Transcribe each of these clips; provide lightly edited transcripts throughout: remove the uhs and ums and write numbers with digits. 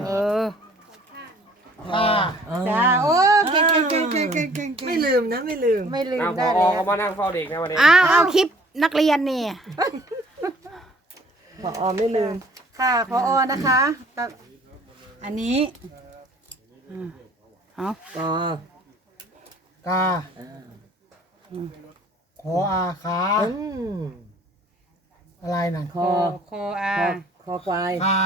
อจ้าโอ้เก่งไม่ลืมนะไม่ลืมไม่ลืมพได้อแล้วเขามานั่งเฝ้าเด็กนะวันนี้เอาคลิปนักเรียนนี่พอไม่ลืมค่ะพอนะคะอันนี้เอาก็กาขออาขาอืมอะไรน่ะคอคออาคอควายคาง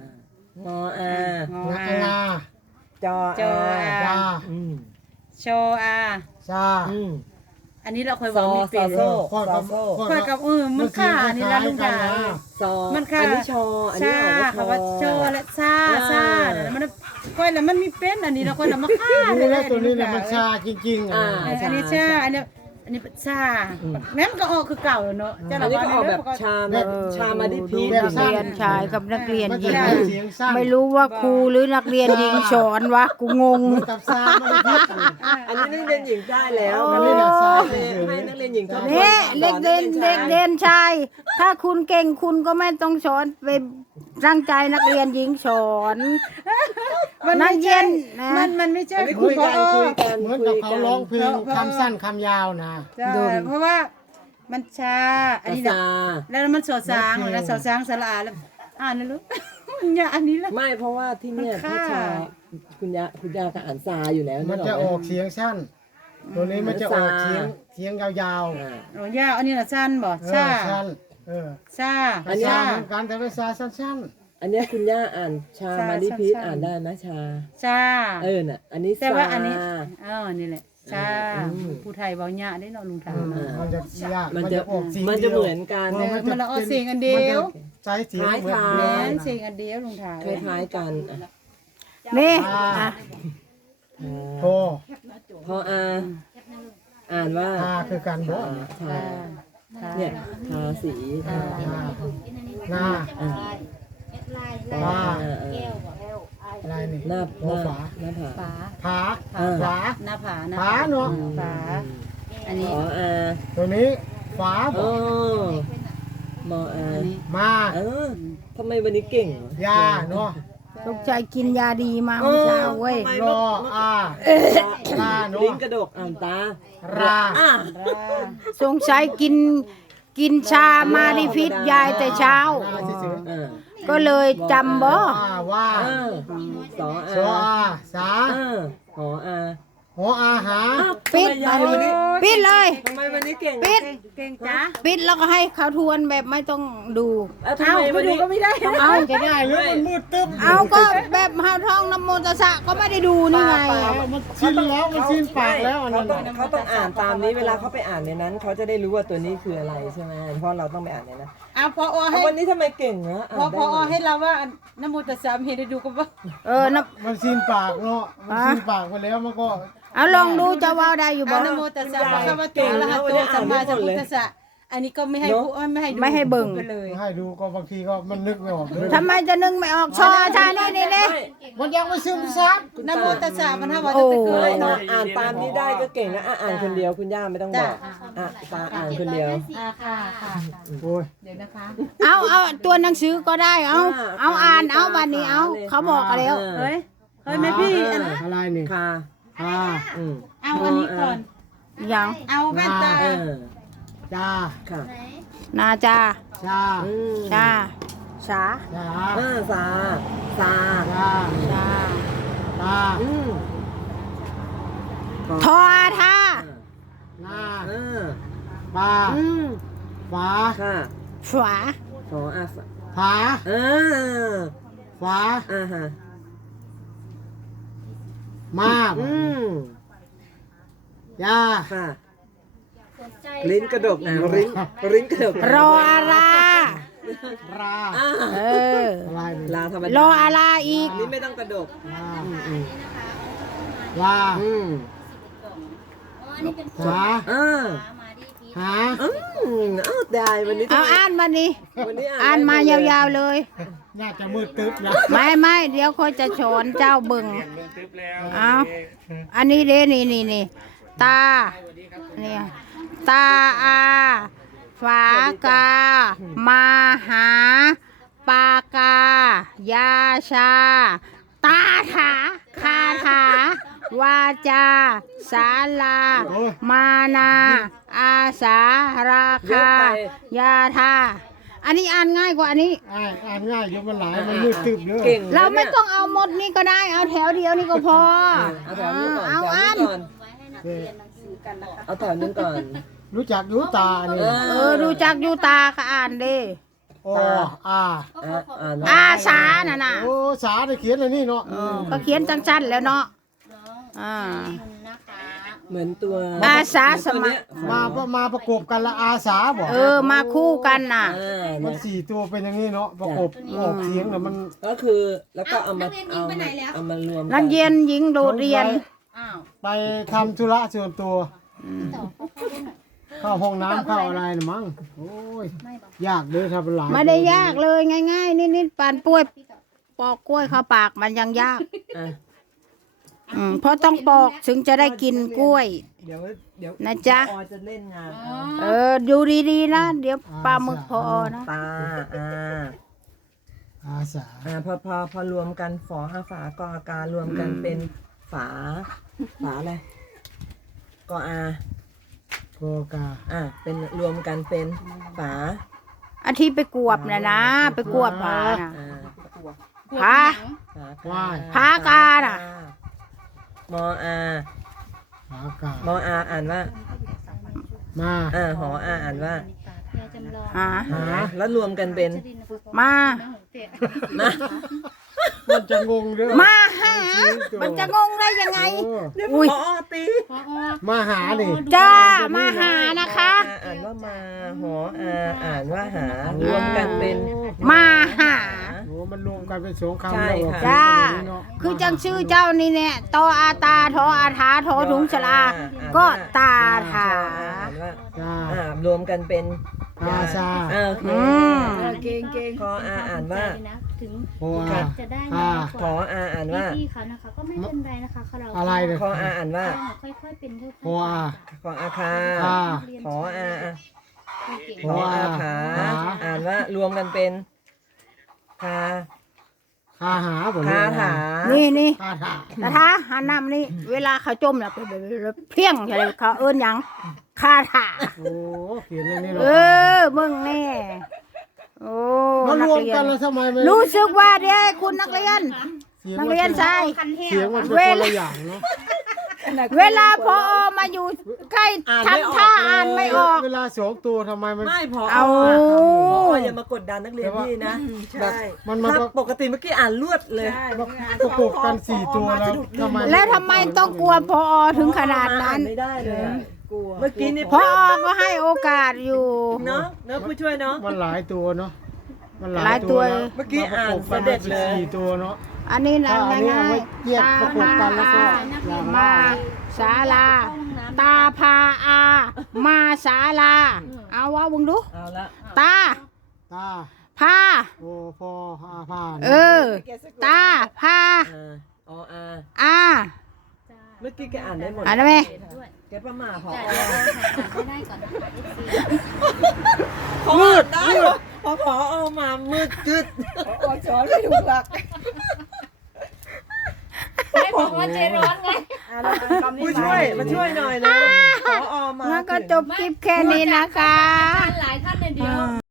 ออางงาจอจออาดาอืมโชอาซาอืมอันนี้เราเคยซบอกอมีซเป็อน โซ่ข้อซอกับโซ่ค่อยกับมันค่านี่ละลุงถาซอมันค่ะอันนี้ชออันนี้ชาออกเขาว่าว่าชโชอและชาแล้วมันค่อยแล้วมันมีเป็นอันนี้เราค่อยแล้วมาฆ่ารู้แล้วตัวนี้เนี่ยมันชาจริงๆอ่ะอันนี้ชาอันนี้ชาแม้มันก็ออกคือเก่าเนาะอันนี้ก็ออกแบบชามาดิพีชนักเรียนชายกับนักเรียนมันหญิจะงเป็นเสียงสั้นไม่รู้ว่าครูหรือนักเรียนหญิงสอนวะกูงงเหมือนกับซาไม่ได้พิษอันนี้นักเรียนหญิงได้แล้วอันนี้น่ะซาให้นักเรียนหญิงเขานี่เด็กเรียนเด็กเรียนชาย ถ้าคุณเก่งคุณก็ไม่ต้องสอนไปตั้งใจนักเรียนหญิงสอนนักเรียนนะมันไม่ใช่อันนี้คุยกันคุยกันเหมือนกับเขาร้องเพลงคำสั้นคำยาวนะเพราะว่ามันชาอันนี้นะแล้วมันสอสางแล้วสอสางสระอาแล้วอ่านนะลูกมันยาอันนี้ละไม่เพราะว่าที่เนี่ยมันพี่ฆ่าชาคุณยาก็อ่านซาอยู่แล้วมันจะออกเสียงสั้น ตัวนี้มันจะออกเสียงยาวอ่าโอ้ยาอันนี้ละสั้นบ่ๆชาสั้นชาอันนี้เหมือนกันแต่เป็นซาสั้นอันเนี้ยคุณย่าอ่านชามาดิพีชอ่านได้ไหมชาชาน่ะ อันนี้แต่ว่าอันนี้ซานี่แหละชาผู้ไทยเบาหยาได้เนาะลุงถามมันจะยากมันจะออกเสียงมันจะเหมือนกันมันละออกเสียงอันเดียวใช้เสียงเหมือนแม่กันนเสียงอันเดียวลุงถามคล้ายๆกันอ่ะนี่อ่ะโทพออ่านว่าทาคือการบอกทาเนี่ยทาสีทาหน้าอ่าว่าอ่าอะไรนี่หน้าหัวฝาหน้าผาฝาผาฝาหน้าผาฝาเนาะฝาอันนี้ขออาตัวนี้ฝาบโอ้อกมออามาเออทำไมวันนี้เก่งวะยาเนาะตกใจกินยาดีมาเมื่อเช้าเว้ยรออาลาเนาะลิ้นกระดกอ่านตาราอ่ะสงสัยกินชามาดิพิษยายแต่เช้าลาเฉยอ่าก็เลยจำบ่ๆว่าเออสออาโซอาสาเออหออาหัวอาหาปิดทำไมยายวันนี้ปิดเลยทำไมวันนี้เก่งปิดเก่งจ้าปิดแล้วก็ให้เขาทวนแบบไม่ต้องดูแล้วทำไมวันนี้ก็ไม่ได้เอาจะได้หรือมันมืดตึ๊บเอาก็แบบหาท่องนโมตัสสะก็ไม่ได้ดูนี่ไงมันชินแล้วมันชินปากแล้วอันนั้นเขาต้องอ่านตามนี้เวลาเขาไปอ่านในนั้น เขาจะได้รู้ว่าตัวนี้คืออะไรใช่ไหมเพราะเราต้องไปอ่านในนั้นพอให้วันนี้ทำไมเก่งเนอะพอให้เราว่าน้ำมูตสามเห็นได้ดูกันว่านะมันชินปากเนาะมันชินปากไปแล้วมันก็เอาลองดูจะว่าได้อยู่บ่น้ำมูตสามพระวะโตอะระหะโตสัมมาสัมพุทธัสสะอันนี้ก็ไม่ให้ดูไปเลยให้ดูก็บางทีก็มันนึกไม่ออกเลยทำไมจะนึกไม่ออกชอชานี่นี่นี่มันยังไม่ซึมซับน้ำมูตสามมันถ้าว่าจะเกิดเนาะอ่านตามนี้ได้ก็เก่งนะอ่านคนเดียวคุณย่าไม่ต้องบอกตาอ่านคนเดียวค่ะโอ้ยเดี๋ยวนะคะเอาตัวหนังสือก็ได้เอาอ่านเอาบัดนี้เอาเขาบอกกันแล้วเฮ้ยแม่พี่อันอะไรนี่ค่ะอ่าเอาอันนี้ก่อนยังเอาแว่นตาจ้าค่ะนาจาชาชาสาชาซาซาชาชาตาทอทาหน้าเออปาฝาค่ะฝาขออาผาเออฝาฮะมา ยาค่ะลิ้นกระดกนะลิ้นกระดกรออาราราเอออะไรนี่ลาธรรมดารออาราอีกอันนี้ไม่ต้องกระดกลาฝา หาได้วันนี้เอาอ่านมานี่วันนี้อ่านมายาวๆเลยน่าจะมืดตึ๊บนะไม่เดี๋ยวเขาจะสอนเจ้าเบิ่งมึงตึ๊บแล้วเอาอันนี้เด้นี่ตาเนี่ยตาอาฝากา มาหา ปากา ยาชาตาถาคาถาวาจาศาลา มานาอาสาราคายาธาอันนี้อ่านง่ายกว่าอันนี้อ่านง่ายเดี๋ยวมันหลายมันมืดตึบเด้อเก่งเราไม่ต้องเอาหมดนี่ก็ได้เอาแถวเดียวนี่ก็พอเอาแถวนี้ก่อนเอาแถวอันี้นก่อนเอาแถวนึงก่อนรู้จักยูตานี่ดูจากยูตาก็อ่านดิโออาอ่านอาสาน่ะนะโอ้สาได้เขียนอะไรนี่เนาะก็เขียนจังๆแล้วเนาะอ่าเหมือนตัวอาสาสมัครมาประกบกันละอาสาบอกมาคู่กันน่ะมัน4 ตัวเป็นอย่างนี้เนาะประกบออกเสียงแล้วมันก็คือแล้วก็เอามารวมนักเรียนหญิงโดดเรียนไปทำธุระส่วนตัวเข้าห้องน้ำเข้าอะไรนะมั้งโอ้ยยากเด้อทำเป็นหลายไม่ได้ยากเลยง่ายๆนิดๆปานป่วยปอกกล้วยเข้าปากมันยังยาก เพราะต้องปอกถึงจะได้กินกล้วยเดี๋ยวนะจ๊ะอจะเล่นงานดูดีๆนะ เดี๋ยวปลาหมึกพอนะตาอาสาพอรวมกันฝออาฝากออาการรวมกันเป็นฝาอะไรกออาโกกาเป็นรวมกันเป็นฝาอาทิตย์ไปกวบนะ ไปกวบผานะ ผาว่ายผากาน่ะมออาหากามออาอ่านว่ามาหออาอ่านว่าหาหาแล้วรวมกันเป็นมามามันจะงงเด้อมาหา มันจะงงได้ยังไงโอ้อุ้ยพอตีมาหานี่จ้า มาหานะคะอ่านว่ามาหออาอ่านว่าหารวมกันเป็นมาหาโอ้มันรวมกันเป็นสองคำใช่แล้วค่ะจ้าเป็นอย่างนี้เนาะคือจังชื่อเจ้านี่เนี่ยตออาตาทออาทาทอถุงชลา ก็ตาถาอ่านว่าจ้ารวมกันเป็นอาซาโอเคเก่งพออาอ่านว่าถึงโอ้จะได้อาน้อยกขอว่าอาอ่านว่าพี่ๆเขานะคะ ก็ไม่เป็นไรนะคะเราอะไรเนี่ยขออาอ่านว่าค่อยๆเป็นค่อยๆโออาขออาคาอาขออาโอขออาอาขาหาอ่านว่ารวมกันเป็นคาคาหาผมคาถานี่คาถานะทาหันน้ำนี่ เวลาเขาจมแล้วเพี้ยงใช่ไหมเขาเอิ้นหยังคาถาโอ้เขียนอย่างนี้เอเนาะมึงแน่โอ้มันนัรกวมเรียกันนแล้วทำไมไม่รู้สึกว่าเดี๋ยวคุณนักเรียน นักเรียนชายเสียงมันเป็นคนละอย่างเนาะเวลาพอมาอยู่ใกล้ทำท่าอ่านไม่ออกเวลาสองตัวทำไมมันไม่พอเอาอย่ามากดดันนักเรียนพี่นะแบบมันมาถ้าปกติเมื่อกี้อ่านลวดเลยประกบกัน4 ตัวแล้วทำไมแล้วทำไมต้องกลัวพอถึงขนาดนั้นไม่ได้เลยกลัวเมื่อกี้นี่พอก็ให้โอกาสอยู่เนาะผู้ช่วยเนาะมันหลายตัวเนาะมันหหลาลาย ยตัตัววแล้วเมื่อกี้อ่านมประกบเสด็จเลย 4 ตัวเนาะอันนี้นะถ้าอันนี้ง่าเอาไว้ยแยกประกบกันแล้วก็มาศาลา ตาพาอา มาศาลา เอาว่าบุงดูเอาละตาตาพาโอพออาพานตาพาออาอาเมื่อกี้แกอ่านได้หมดอ่านได้ไหมแกประมาพอไม่ได้ก่อนนะคะมืดได้พอเอามามืดกึดสอนไม่ถูกหลักไม่บอกว่าเจร้อนไงผู้ช่วยมาช่วยหน่อยเลยพอมางั้นก็จบคลิปแค่นี้นะคะหลายท่านเลยเดียว